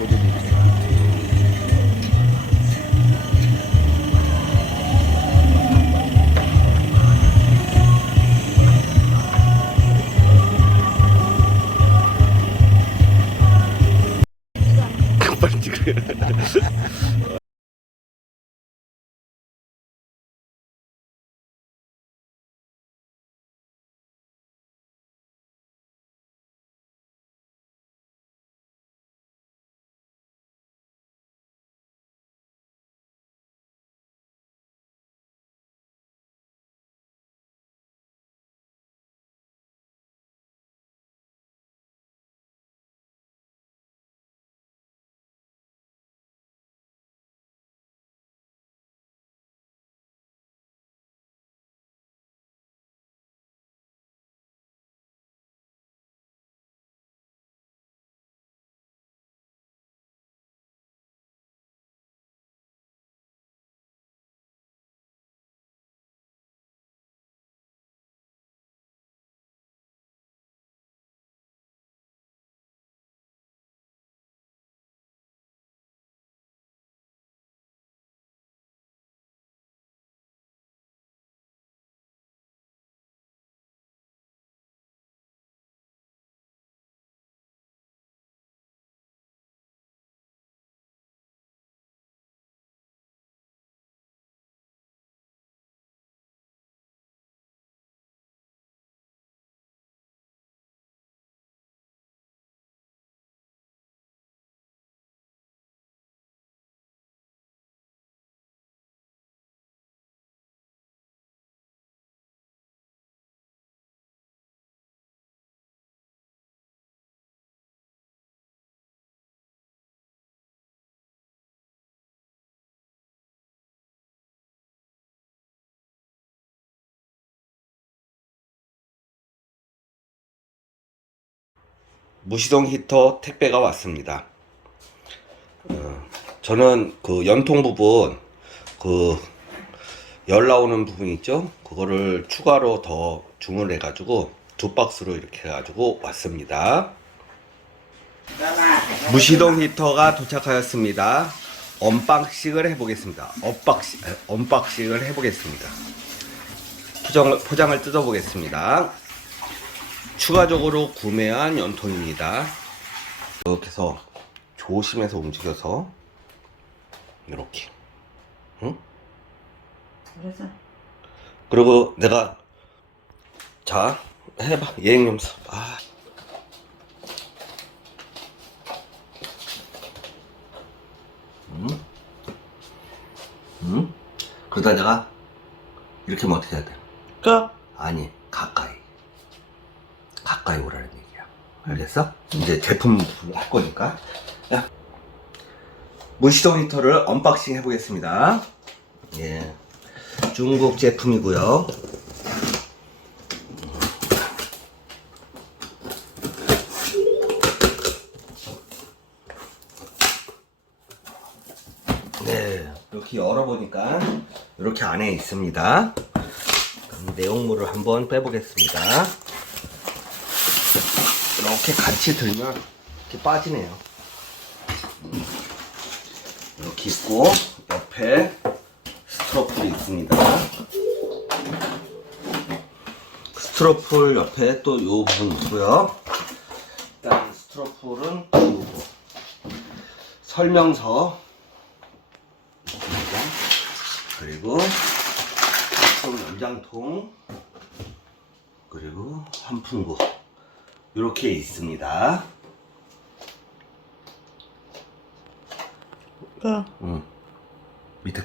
모듈이 있죠. 빨리 찍으래. 무시동 히터 택배가 왔습니다. 저는 그 연통 부분, 그 열 나오는 부분 있죠? 그거를 추가로 더 주문해 가지고 2박스로 이렇게 해 가지고 왔습니다. 무시동 히터가 도착하였습니다. 언박싱을 해보겠습니다. 언박싱을 해보겠습니다. 포장을 뜯어보겠습니다. 추가적으로 구매한 연통입니다. 이렇게 해서 조심해서 움직여서 이렇게, 응? 그래서 그리고 내가 자 해봐 예행염소. 그러다 내가 이렇게 하면 어떻게 해야 돼? 아니 가까이 오라는 얘기야. 알겠어? 이제 제품 할 거니까. 야, 무시동 히터를 언박싱 해보겠습니다. 예, 중국 제품이고요. 네, 이렇게 열어보니까 이렇게 안에 있습니다. 내용물을 한번 빼보겠습니다. 이렇게 같이 들면 이렇게 빠지네요. 이렇게 있고 옆에 스트로폴이 있습니다. 스트로폴 옆에 또 요 부분 있고요. 일단 스트로폴은 요거 설명서 있습니다. 그리고 연장통, 그리고 환풍구 이렇게 있습니다. 밑에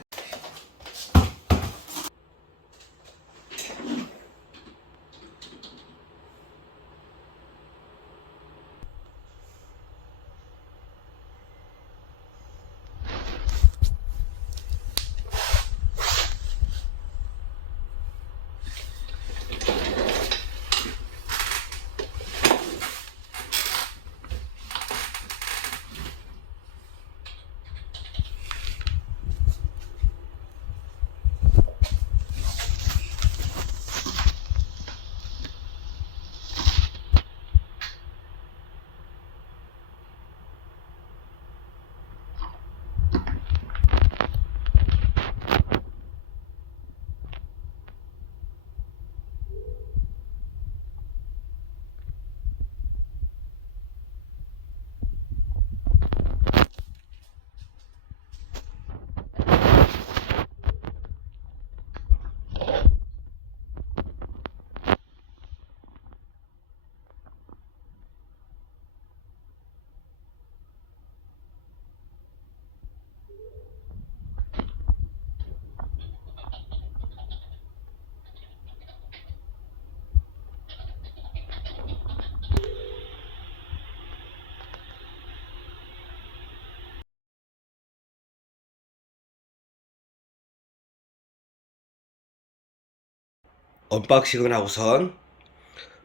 언박싱을 하고선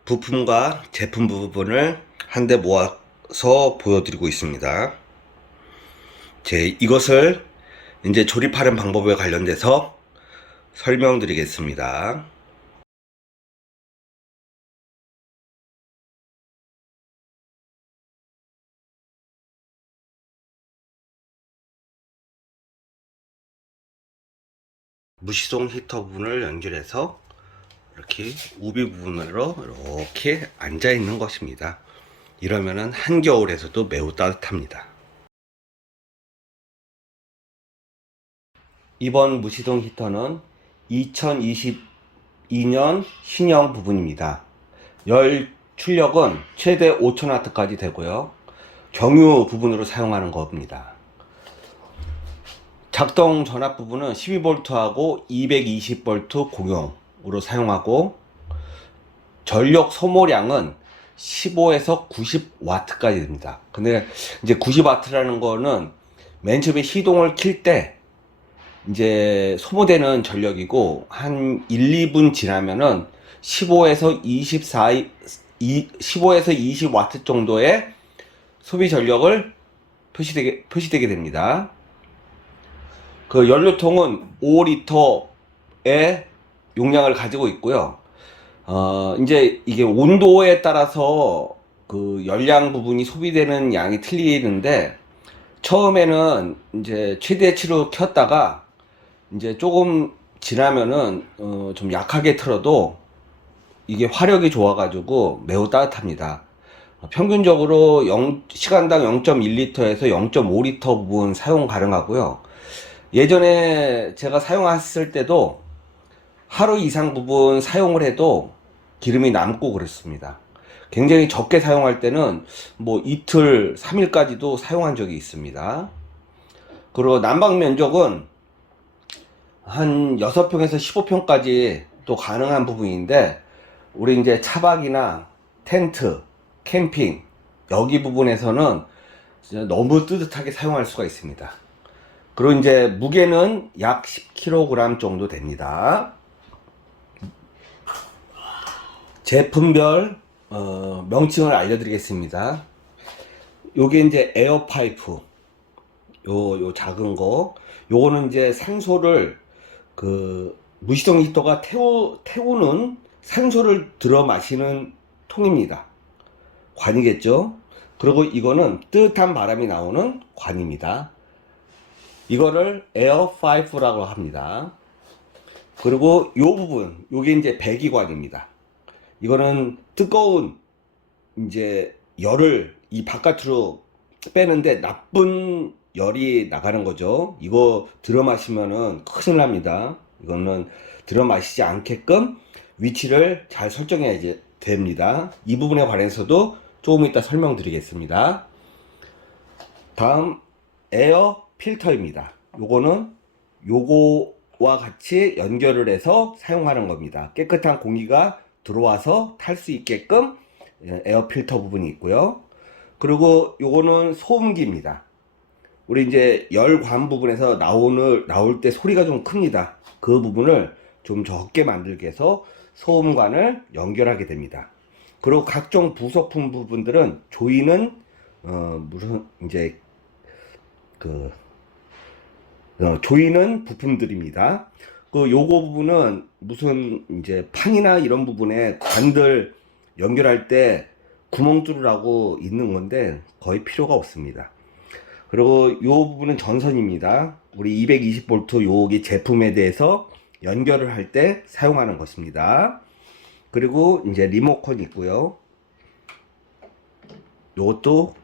부품과 제품 부분을 한데 모아서 보여드리고 있습니다. 이것을 이제 조립하는 방법에 관련돼서 설명드리겠습니다. 무시동 히터 부분을 연결해서 이렇게 우비 부분으로 이렇게 앉아 있는 것입니다. 이러면은 한겨울에서도 매우 따뜻합니다. 이번 무시동 히터는 2022년 신형 부분입니다. 열 출력은 최대 5000W까지 되고요. 경유 부분으로 사용하는 겁니다. 작동 전압 부분은 12V하고 220V 공용으로 사용하고, 전력 소모량은 15에서 90W까지 됩니다. 근데 이제 90W라는 거는 맨 처음에 시동을 킬 때 이제 소모되는 전력이고, 한 1, 2분 지나면은 15에서 20W 정도의 소비 전력을 표시되게 됩니다. 그 연료통은 5L의 용량을 가지고 있고요. 이제 이게 온도에 따라서 그 열량 부분이 소비되는 양이 틀리는데, 처음에는 이제 최대치로 켰다가 이제 조금 지나면은 좀 약하게 틀어도 이게 화력이 좋아가지고 매우 따뜻합니다. 평균적으로 시간당 0.1L에서 0.5L 부분 사용 가능하고요. 예전에 제가 사용했을 때도 하루 이상 부분 사용을 해도 기름이 남고 그랬습니다. 굉장히 적게 사용할 때는 뭐 이틀, 3일까지도 사용한 적이 있습니다. 그리고 난방 면적은 한 6평에서 15평까지 또 가능한 부분인데, 우리 이제 차박이나 텐트, 캠핑, 여기 부분에서는 진짜 너무 뜨뜻하게 사용할 수가 있습니다. 그리고 이제 무게는 약 10kg 정도 됩니다. 제품별 명칭을 알려드리겠습니다. 요게 이제 에어파이프, 요 작은 거, 요거는 이제 산소를 그 무시동 히터가 태우는 산소를 들어 마시는 통입니다. 관이겠죠. 그리고 이거는 뜨뜻한 바람이 나오는 관입니다. 이거를 에어파이프라고 합니다. 그리고 요 부분, 요게 이제 배기관입니다. 이거는 뜨거운 이제 열을 이 바깥으로 빼는데 나쁜 열이 나가는 거죠. 이거 들어 마시면은 큰일 납니다. 이거는 들어 마시지 않게끔 위치를 잘 설정해야 됩니다. 이 부분에 관해서도 조금 이따 설명드리겠습니다. 다음 에어 필터입니다. 요거는 요거와 같이 연결을 해서 사용하는 겁니다. 깨끗한 공기가 들어와서 탈 수 있게끔 에어 필터 부분이 있고요. 그리고 요거는 소음기입니다. 우리 이제 열관 부분에서 나올 때 소리가 좀 큽니다. 그 부분을 좀 적게 만들게 해서 소음관을 연결하게 됩니다. 그리고 각종 부속품 부분들은 조이는 무슨 이제 조이는 부품들입니다. 요거 부분은 무슨 이제 판이나 이런 부분에 관들 연결할 때 구멍 뚫으라고 있는 건데 거의 필요가 없습니다. 그리고 요 부분은 전선입니다. 우리 220V 여기 제품에 대해서 연결을 할 때 사용하는 것입니다. 그리고 이제 리모컨이 있고요. 요것도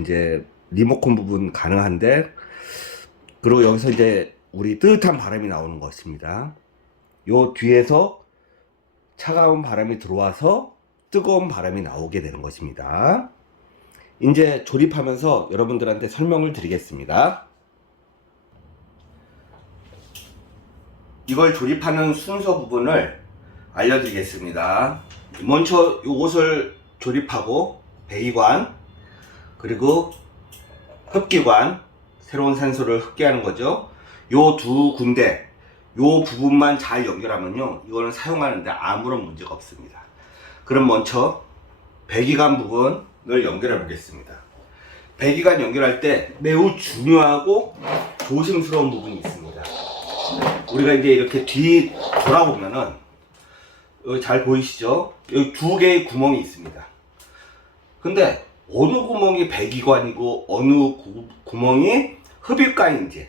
이제 리모컨 부분 가능한데, 그리고 여기서 이제 우리 뜨뜻한 바람이 나오는 것입니다. 요 뒤에서 차가운 바람이 들어와서 뜨거운 바람이 나오게 되는 것입니다. 이제 조립하면서 여러분들한테 설명을 드리겠습니다. 이걸 조립하는 순서 부분을 알려드리겠습니다. 먼저 요것을 조립하고 배기관, 그리고 흡기관, 새로운 산소를 흡기하는 거죠. 요 두 군데, 요 부분만 잘 연결하면요, 이거는 사용하는데 아무런 문제가 없습니다. 그럼 먼저 배기관 부분을 연결해 보겠습니다. 배기관 연결할 때 매우 중요하고 조심스러운 부분이 있습니다. 우리가 이제 이렇게 뒤 돌아보면은 여기 잘 보이시죠? 여기 두 개의 구멍이 있습니다. 근데 어느 구멍이 배기관이고 어느 구멍이 흡입관인지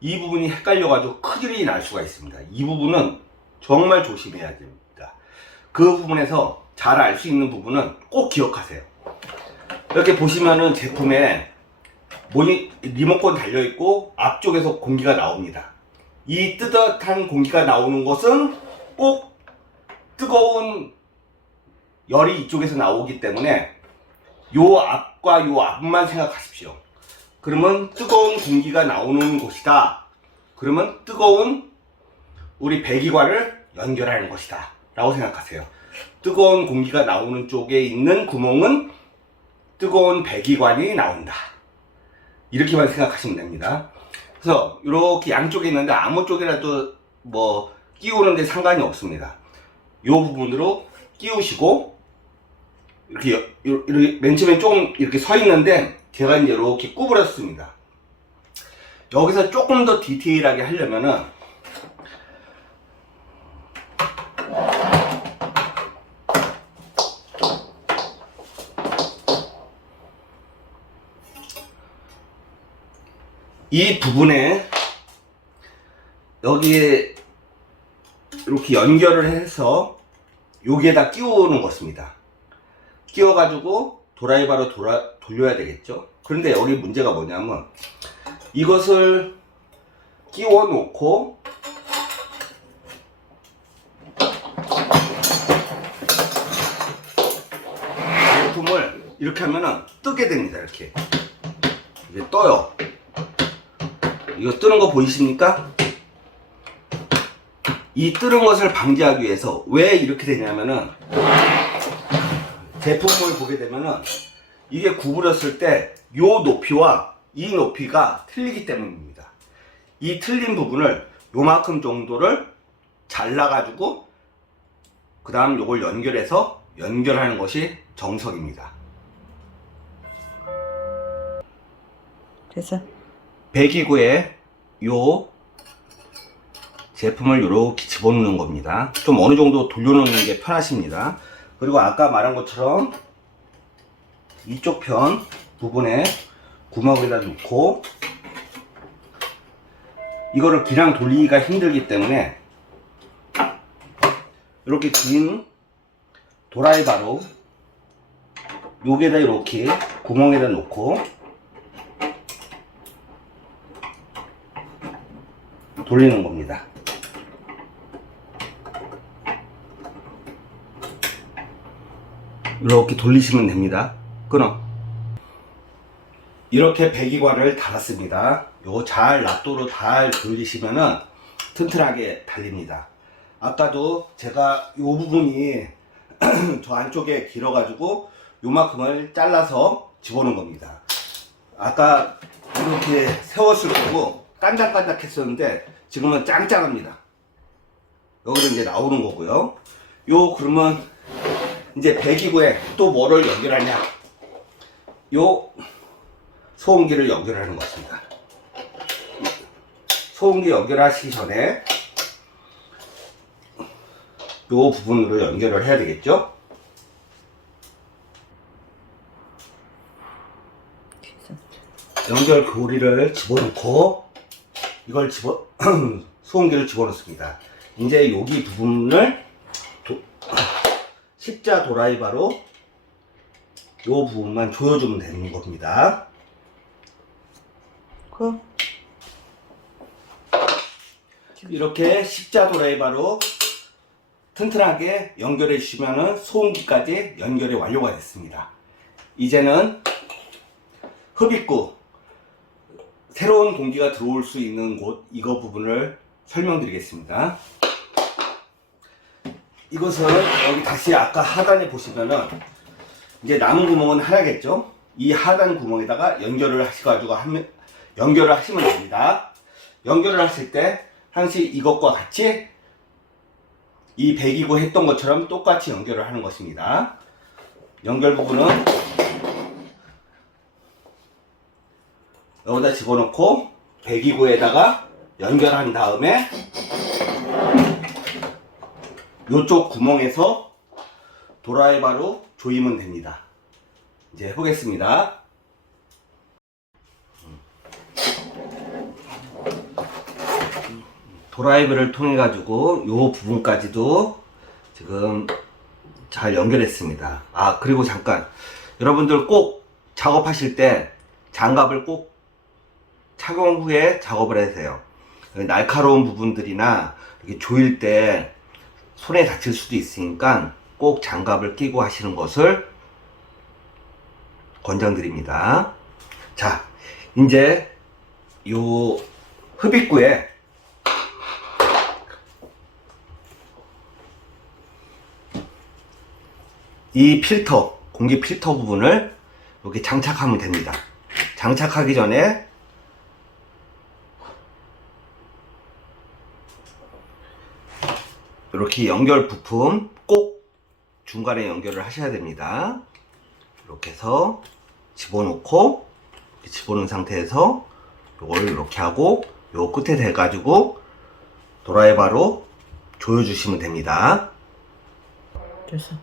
이 부분이 헷갈려가지고 큰일이 날 수가 있습니다. 이 부분은 정말 조심해야 됩니다. 그 부분에서 잘 알 수 있는 부분은 꼭 기억하세요. 이렇게 보시면은 제품에 리모컨 달려있고 앞쪽에서 공기가 나옵니다. 이 뜨뜻한 공기가 나오는 것은 꼭 뜨거운 열이 이쪽에서 나오기 때문에 요 앞과 요 앞만 생각하십시오. 그러면 뜨거운 공기가 나오는 곳이다. 그러면 뜨거운 우리 배기관을 연결하는 것이다 라고 생각하세요. 뜨거운 공기가 나오는 쪽에 있는 구멍은 뜨거운 배기관이 나온다. 이렇게만 생각하시면 됩니다. 그래서 이렇게 양쪽에 있는데 아무 쪽이라도 뭐 끼우는데 상관이 없습니다. 이 부분으로 끼우시고 이렇게 맨 처음에 조금 이렇게 서 있는데 제가 이제 이렇게 구부렸습니다. 여기서 조금 더 디테일하게 하려면은 이 부분에 여기에 이렇게 연결을 해서 여기에다 끼우는 것입니다. 끼워가지고 드라이버로 돌려야 되겠죠. 그런데 여기 문제가 뭐냐면 이것을 끼워 놓고 제품을 이렇게 하면은 뜨게 됩니다. 이렇게 이게 떠요. 이거 뜨는 거 보이십니까? 이 뜨는 것을 방지하기 위해서 왜 이렇게 되냐면은 제품을 보게 되면은 이게 구부렸을 때 요 높이와 이 높이가 틀리기 때문입니다. 이 틀린 부분을 요만큼 정도를 잘라가지고 그 다음 요걸 연결해서 연결하는 것이 정석입니다. 됐어. 배기구에 요 제품을 이렇게 집어넣는 겁니다. 좀 어느 정도 돌려놓는 게 편하십니다. 그리고 아까 말한 것처럼 이쪽 편 부분에 구멍에다 넣고 이거를 그냥 돌리기가 힘들기 때문에 이렇게 긴 도라이바로 여기에다 이렇게 구멍에다 놓고 돌리는 겁니다. 이렇게 돌리시면 됩니다. 끊어. 이렇게 배기관을 달았습니다. 요거 잘 낫도로 잘 돌리시면은 튼튼하게 달립니다. 아까도 제가 요 부분이 저 안쪽에 길어가지고 요만큼을 잘라서 집어넣은 겁니다. 아까 이렇게 세웠을 거고 깐닥깐닥 했었는데 지금은 짱짱합니다. 여기로 이제 나오는 거고요. 요 그러면 이제 배기구에 또 뭐를 연결하냐? 요 소음기를 연결하는 것입니다. 소음기 연결하시기 전에 요 부분으로 연결을 해야 되겠죠? 연결 고리를 집어넣고 이걸 소음기를 집어넣습니다. 이제 여기 부분을 십자 도라이바로 요 부분만 조여주면 되는 겁니다. 이렇게 십자 도라이바로 튼튼하게 연결해 주시면은 소음기까지 연결이 완료가 됐습니다. 이제는 흡입구, 새로운 공기가 들어올 수 있는 곳, 이거 부분을 설명드리겠습니다. 이것은 여기 다시 아까 하단에 보시면은 이제 남은 구멍은 하나겠죠? 이 하단 구멍에다가 연결을 하셔가지고 연결을 하시면 됩니다. 연결을 하실 때 항시 이것과 같이 이 129 했던 것처럼 똑같이 연결을 하는 것입니다. 연결 부분은 여기다 집어넣고 129에다가 연결한 다음에 이쪽 구멍에서 드라이버로 조이면 됩니다. 이제 해보겠습니다. 드라이버를 통해 가지고 이 부분까지도 지금 잘 연결했습니다. 아, 그리고 잠깐 여러분들 꼭 작업하실 때 장갑을 꼭 착용 후에 작업을 하세요. 날카로운 부분들이나 이렇게 조일 때 손에 다칠 수도 있으니까 꼭 장갑을 끼고 하시는 것을 권장드립니다. 자, 이제 요 흡입구에 이 필터, 공기 필터 부분을 이렇게 장착하면 됩니다. 장착하기 전에 이렇게 연결 부품 꼭 중간에 연결을 하셔야 됩니다. 이렇게 해서 집어넣고, 이렇게 집어넣은 상태에서 이걸 이렇게 하고 요 끝에 대가지고 드라이버로 조여주시면 됩니다. 됐어.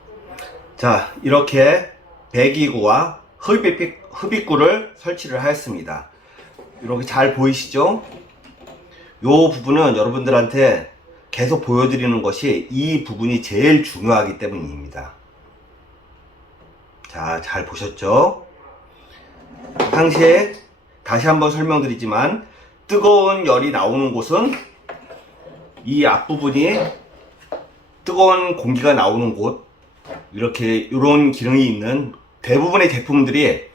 자, 이렇게 배기구와 흡입구를 설치를 하였습니다. 이렇게 잘 보이시죠? 요 부분은 여러분들한테 계속 보여드리는 것이 이 부분이 제일 중요하기 때문입니다. 자, 잘 보셨죠? 당시에 다시 한번 설명드리지만 뜨거운 열이 나오는 곳은 이 앞부분이 뜨거운 공기가 나오는 곳, 이렇게 이런 기능이 있는 대부분의 제품들이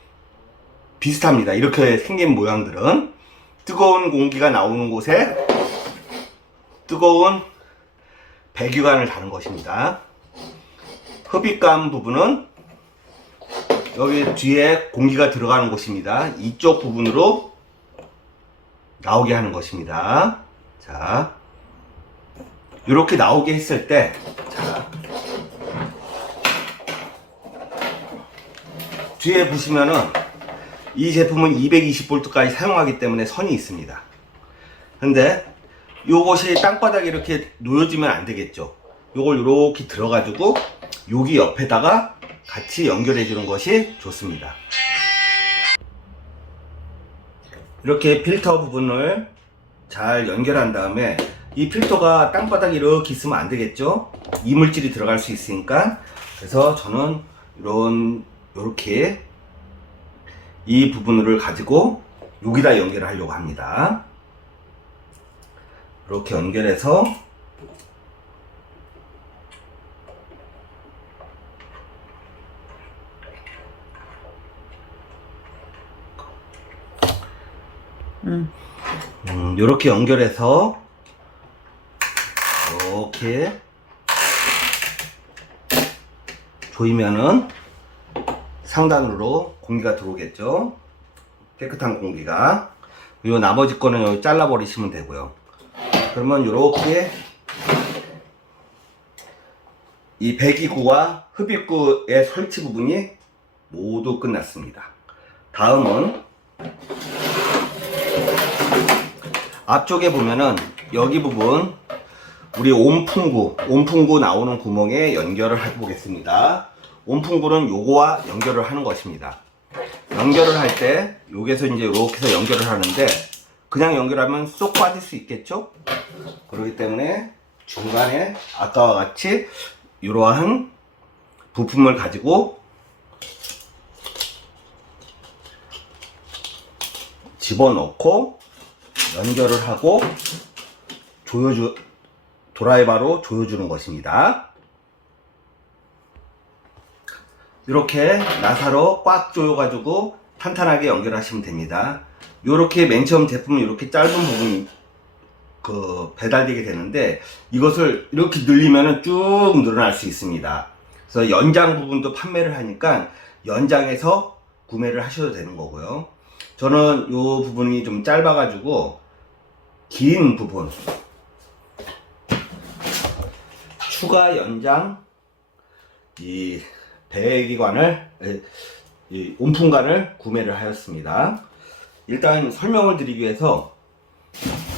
비슷합니다. 이렇게 생긴 모양들은 뜨거운 공기가 나오는 곳에 뜨거운 배기관을 다는 것입니다. 흡입관 부분은 여기 뒤에 공기가 들어가는 곳입니다. 이쪽 부분으로 나오게 하는 것입니다. 자, 이렇게 나오게 했을 때, 자, 뒤에 보시면은 이 제품은 220V까지 사용하기 때문에 선이 있습니다. 근데 요것이 땅바닥에 이렇게 놓여지면 안 되겠죠. 요걸 이렇게 들어가지고 여기 옆에다가 같이 연결해 주는 것이 좋습니다. 이렇게 필터 부분을 잘 연결한 다음에 이 필터가 땅바닥에 이렇게 있으면 안 되겠죠. 이물질이 들어갈 수 있으니까. 그래서 저는 요렇게 이 부분을 가지고 여기다 연결을 하려고 합니다. 이렇게 연결해서 이렇게 연결해서 이렇게 조이면은 상단으로 공기가 들어오겠죠. 깨끗한 공기가. 요 나머지 거는 여기 잘라 버리시면 되고요. 그러면 이렇게 이 배기구와 흡입구의 설치 부분이 모두 끝났습니다. 다음은 앞쪽에 보면은 여기 부분 우리 온풍구 나오는 구멍에 연결을 해보겠습니다. 온풍구는 요거와 연결을 하는 것입니다. 연결을 할 때 여기서 이제 이렇게 해서 연결을 하는데 그냥 연결하면 쏙 빠질 수 있겠죠? 그렇기 때문에 중간에 아까와 같이 이러한 부품을 가지고 집어넣고 연결을 하고 드라이버로 조여주는 것입니다. 이렇게 나사로 꽉 조여가지고 탄탄하게 연결하시면 됩니다. 이렇게 맨 처음 제품은 이렇게 짧은 부분이 배달되게 되는데 이것을 이렇게 늘리면 쭉 늘어날 수 있습니다. 그래서 연장 부분도 판매를 하니까 연장해서 구매를 하셔도 되는 거고요. 저는 이 부분이 좀 짧아가지고 긴 부분, 추가 연장 이 배기관을 이 온풍관을 구매를 하였습니다. 일단 설명을 드리기 위해서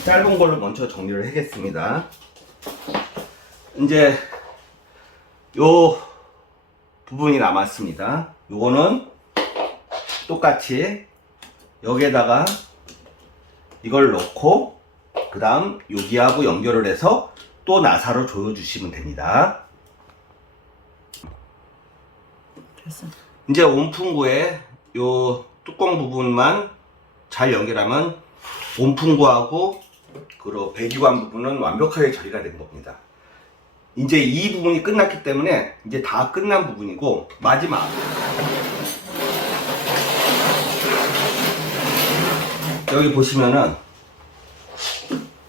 짧은 걸로 먼저 정리를 하겠습니다. 이제 요 부분이 남았습니다. 요거는 똑같이 여기에다가 이걸 넣고 그 다음 여기하고 연결을 해서 또 나사로 조여 주시면 됩니다. 됐어. 이제 온풍구에 요 뚜껑 부분만 잘 연결하면 온풍구하고 그 배기관 부분은 완벽하게 처리가 된 겁니다. 이제 이 부분이 끝났기 때문에 이제 다 끝난 부분이고, 마지막 여기 보시면은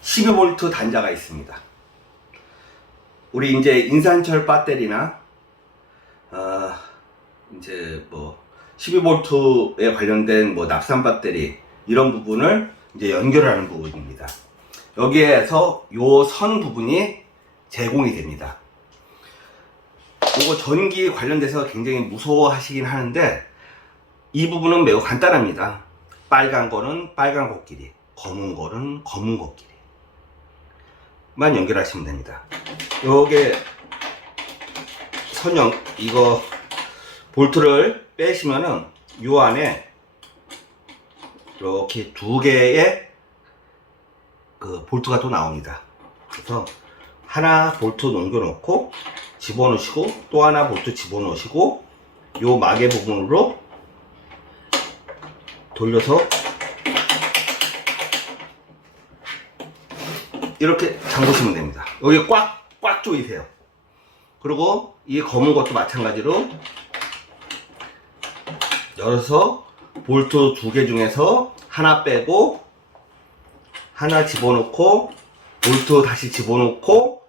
12V 단자가 있습니다. 우리 이제 인산철 배터리나 이제 뭐 12V에 관련된 뭐 납산 배터리 이런 부분을 이제 연결하는 부분입니다. 여기에서 요 선 부분이 제공이 됩니다. 요거 전기 관련돼서 굉장히 무서워하시긴 하는데 이 부분은 매우 간단합니다. 빨간 거는 빨간 코끼리, 검은 거는 검은 코끼리만 연결하시면 됩니다. 요게 선형 이거 볼트를 빼시면은 요 안에 이렇게 두 개의 그 볼트가 또 나옵니다. 그래서 하나 볼트 넘겨놓고 집어넣으시고 또 하나 볼트 집어넣으시고 요 마개 부분으로 돌려서 이렇게 잠그시면 됩니다. 여기 꽉 조이세요. 그리고 이 검은 것도 마찬가지로 열어서 볼트 두 개 중에서 하나 빼고 하나 집어넣고 볼트 다시 집어넣고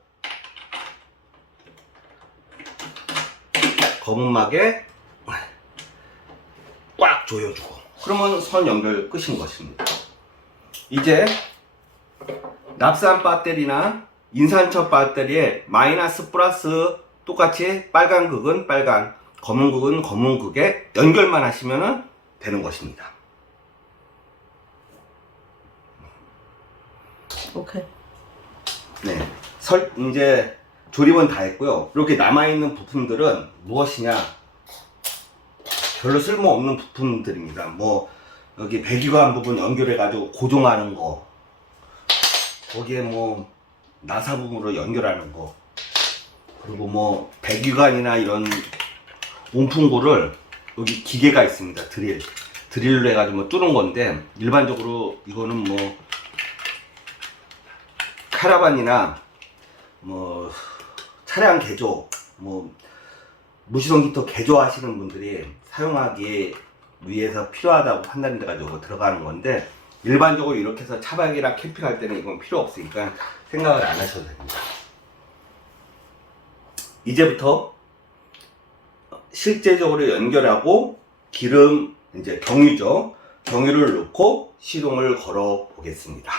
검은 막에 꽉 조여주고 그러면 선 연결 끝인 것입니다. 이제 납산 배터리나 인산철 배터리에 마이너스 플러스 똑같이 빨간 극은 빨간, 검은 극은 검은 극에 연결만 하시면 되는 것입니다. 오케이. 네, 이제 조립은 다 했고요. 이렇게 남아있는 부품들은 무엇이냐? 별로 쓸모없는 부품들입니다. 뭐 여기 배기관 부분 연결해가지고 고정하는 거, 거기에 뭐 나사 부분으로 연결하는 거, 그리고 뭐 배기관이나 이런 온풍구를 여기 기계가 있습니다. 드릴로 해가지고 뭐 뚫은 건데, 일반적으로 이거는 뭐 카라반이나 뭐 차량 개조, 뭐 무시동 히터 개조하시는 분들이 사용하기 위해서 필요하다고 판단돼 가지고 들어가는 건데, 일반적으로 이렇게 해서 차박이나 캠핑할 때는 이건 필요 없으니까 생각을 안 하셔도 됩니다. 이제부터 실제적으로 연결하고 기름 이제 경유죠. 경유를 넣고 시동을 걸어 보겠습니다.